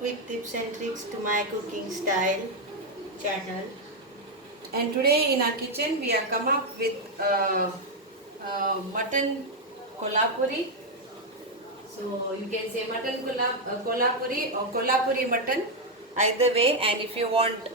quick tips and tricks to my cooking style channel. And today in our kitchen we have come up with mutton kolhapuri. So you can say mutton kolhapuri or kolhapuri mutton, either way. And if you want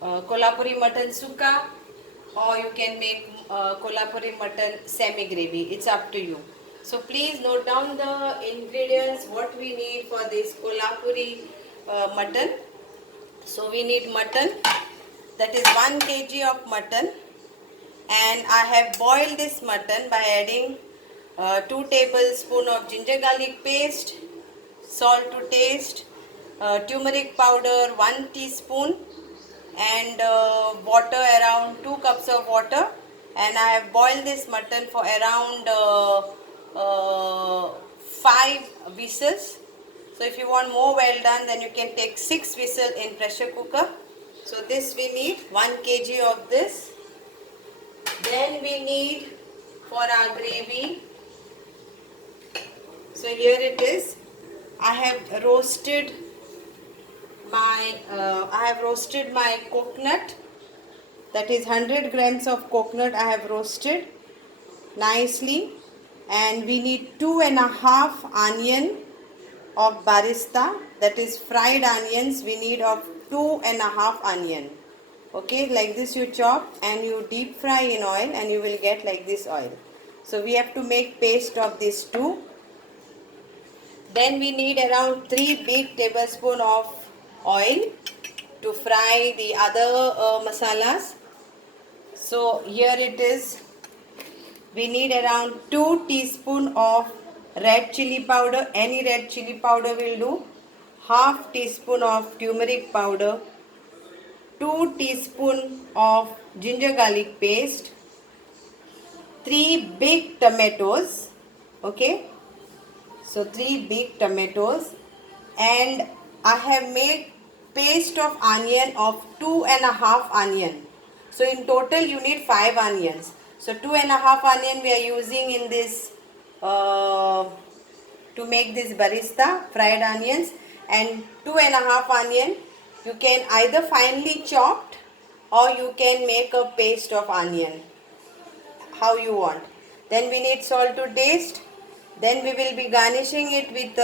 kolhapuri mutton sukka, or you can make kolhapuri mutton semi gravy, it's up to you. So please note down the ingredients what we need for this kolhapuri mutton. So we need mutton, that is 1 kg of mutton, and I have boiled this mutton by adding 2 tablespoons of ginger garlic paste, salt to taste, turmeric powder 1 teaspoon, and water around 2 cups of water. And I have boiled this mutton for around 5 whistles. So if you want more well done, then you can take 6 whistles in pressure cooker. So this we need 1 kg of this. Then we need for our gravy. So here it is. I have roasted my coconut. That is 100 grams of coconut I have roasted nicely. And we need 2.5 onion of barista, that is fried onions. We need of 2.5 onion. Okay, like this you chop and you deep fry in oil and you will get like this oil. So we have to make paste of these two. Then we need around 3 big tablespoons of oil to fry the other masalas. So here it is. We need around 2 teaspoons of red chili powder. Any red chili powder will do. Half teaspoon of turmeric powder. 2 teaspoons of ginger garlic paste. 3 big tomatoes. Okay. So 3 big tomatoes. And I have made paste of onion of 2.5 onion. So in total you need 5 onions. So 2.5 onion we are using in this to make this barista fried onions, and 2.5 onion you can either finely chopped or you can make a paste of onion, how you want. Then we need salt to taste. Then we will be garnishing it with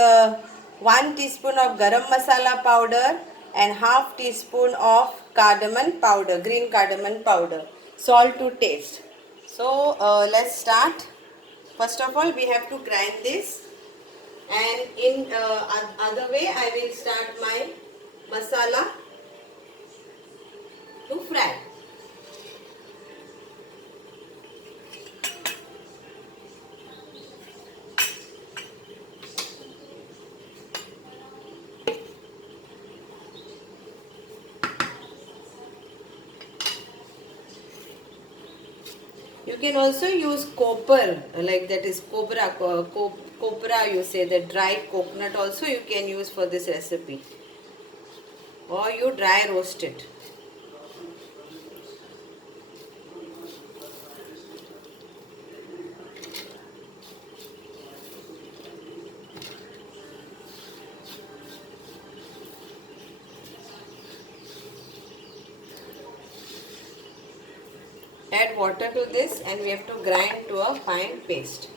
1 teaspoon of garam masala powder and half teaspoon of cardamom powder, green cardamom powder. Salt to taste. So let's start. First of all we have to grind this, and in other way I will start my masala to fry. You can also use copper, like that is copra you say, the dried coconut also you can use for this recipe, or you dry roast it. Add water to this and we have to grind to a fine paste.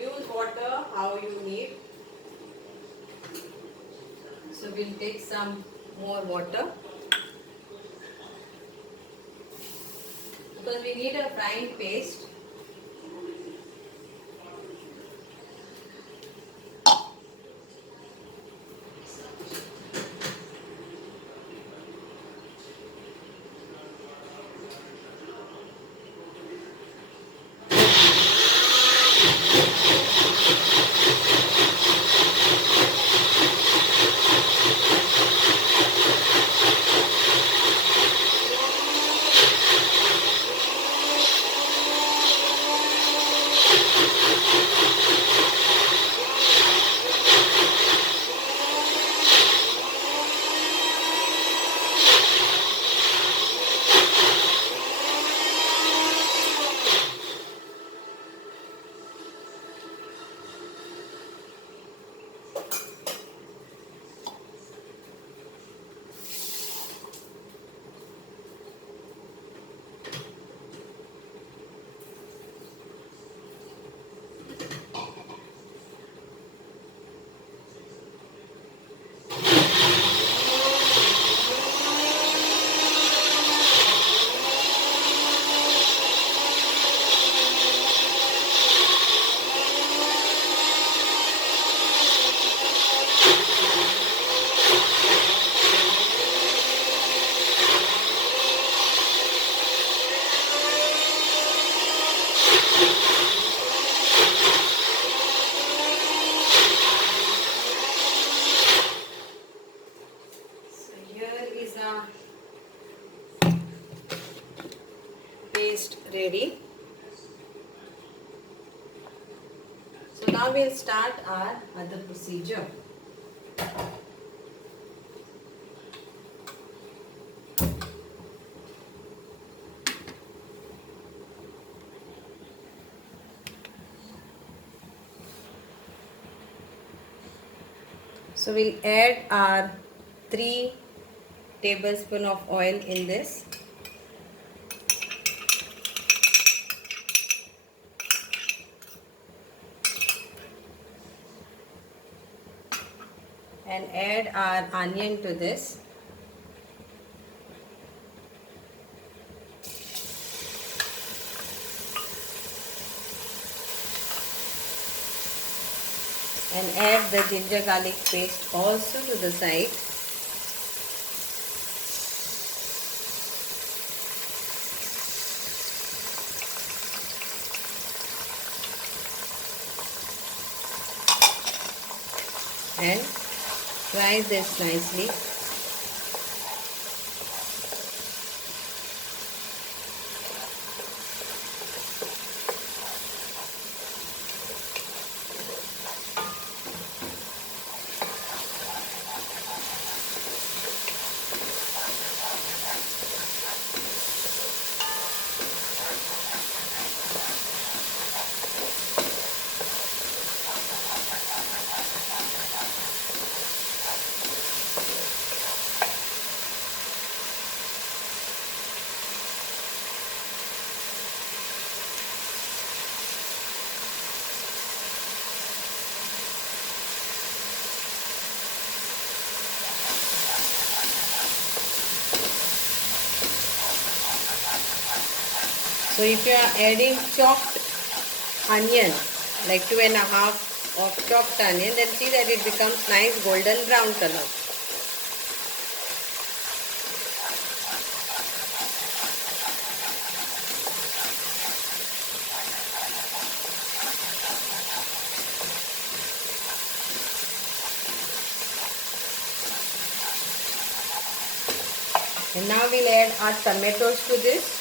Use water how you need. So we'll take some more water because we need a fine paste. So now we'll start our other procedure. So we'll add our 3 tablespoons of oil in this. And add our onion to this. And add the ginger garlic paste also to the side. And fry this nicely. So if you are adding chopped onion, like 2.5 of chopped onion, then see that it becomes nice golden brown color. And now we'll add our tomatoes to this.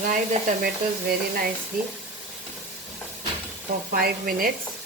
Fry the tomatoes very nicely for 5 minutes.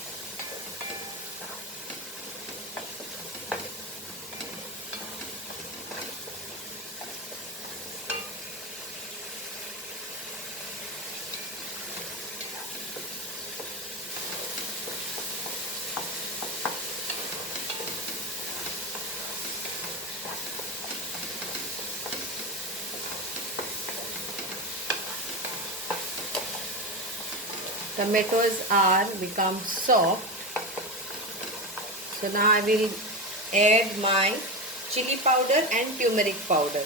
Tomatoes are become soft. So now I will add my chili powder and turmeric powder.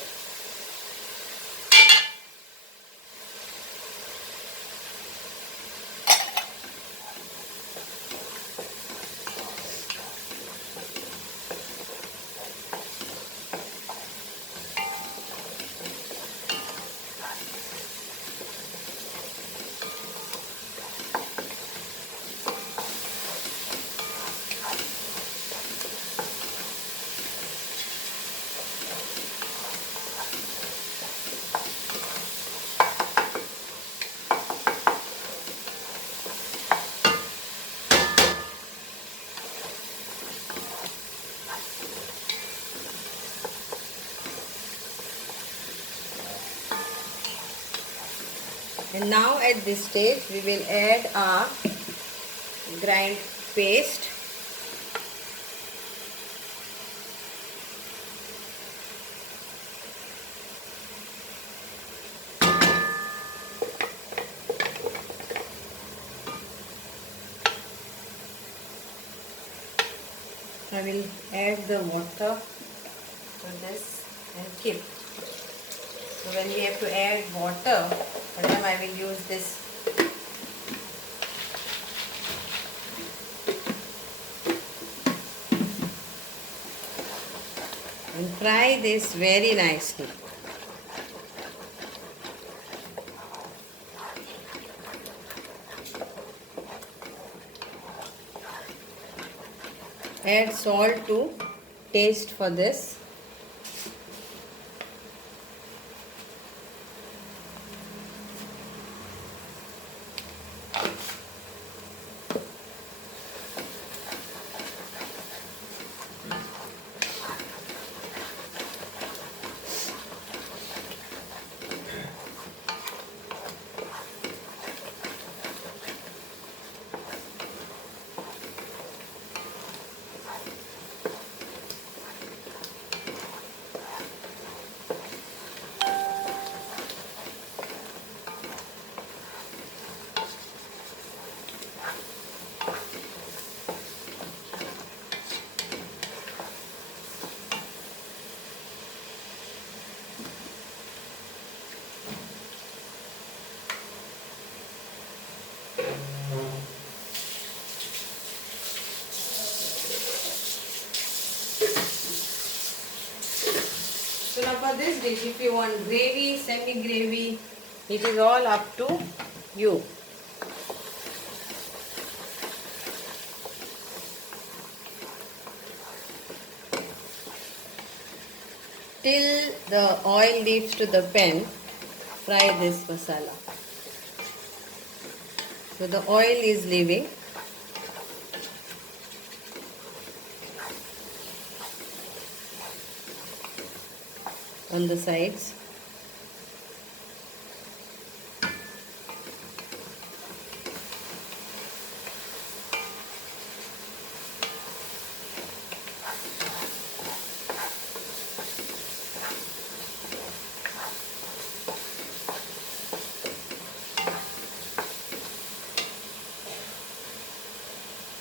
And now at this stage we will add our grind paste. I will add the water to this and keep. So when we have to add water, then I will use this. And fry this very nicely. Add salt to taste for this. So now for this dish, if you want gravy, semi-gravy, it is all up to you. Till the oil leaves to the pan, fry this masala. So the oil is leaving. On the sides.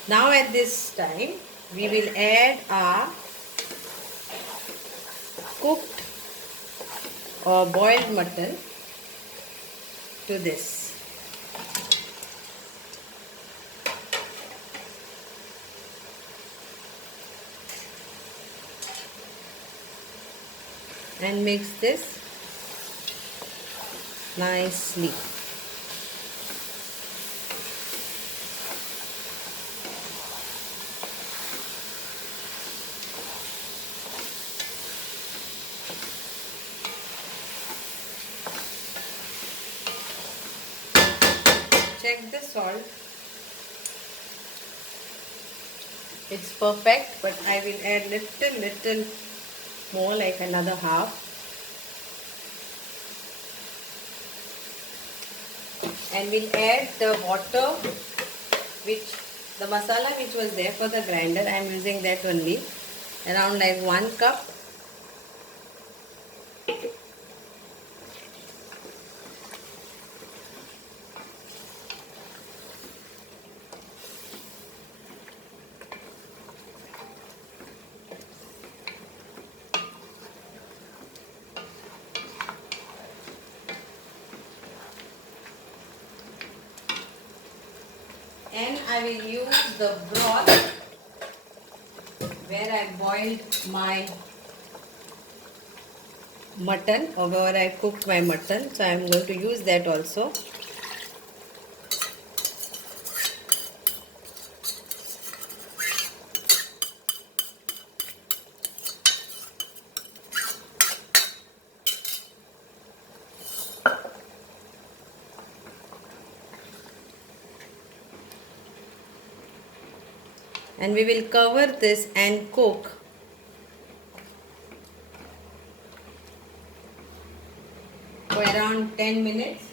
Now at this time we will add our cooked or boiled mutton to this. And mix this nicely. Check the salt. It's perfect, but I will add little more, like another half. And we'll add the water, the masala which was there for the grinder. I am using that only, around like 1 cup. And I will use the broth where I boiled my mutton, or where I cooked my mutton. So I am going to use that also. And we will cover this and cook for around 10 minutes.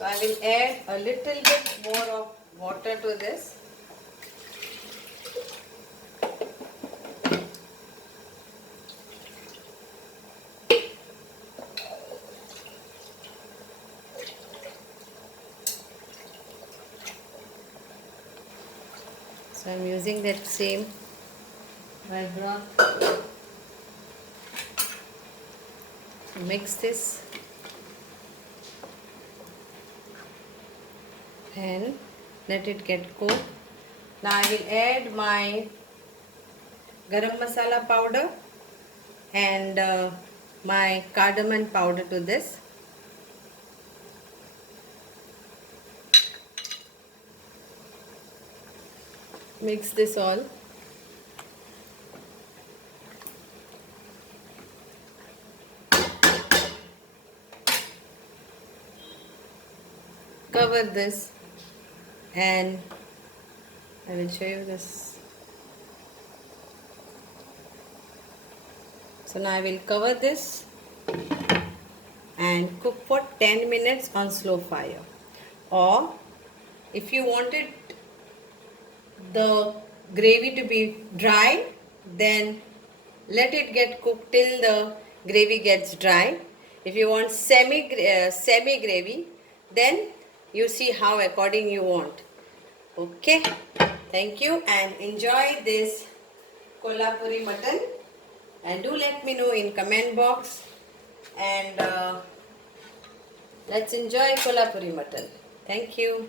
So I will add a little bit more of water to this. So I'm using that same white broth. Mix this and let it get cooked. Now I will add my garam masala powder and my cardamom powder to this. Mix this all. Cover this and I will show you this. So now I will cover this and cook for 10 minutes on slow fire. Or if you wanted the gravy to be dry, then let it get cooked till the gravy gets dry. If you want semi gravy, then you see how according you want. Okay, thank you and enjoy this Kolhapuri mutton, and do let me know in comment box, and let's enjoy Kolhapuri mutton. Thank you.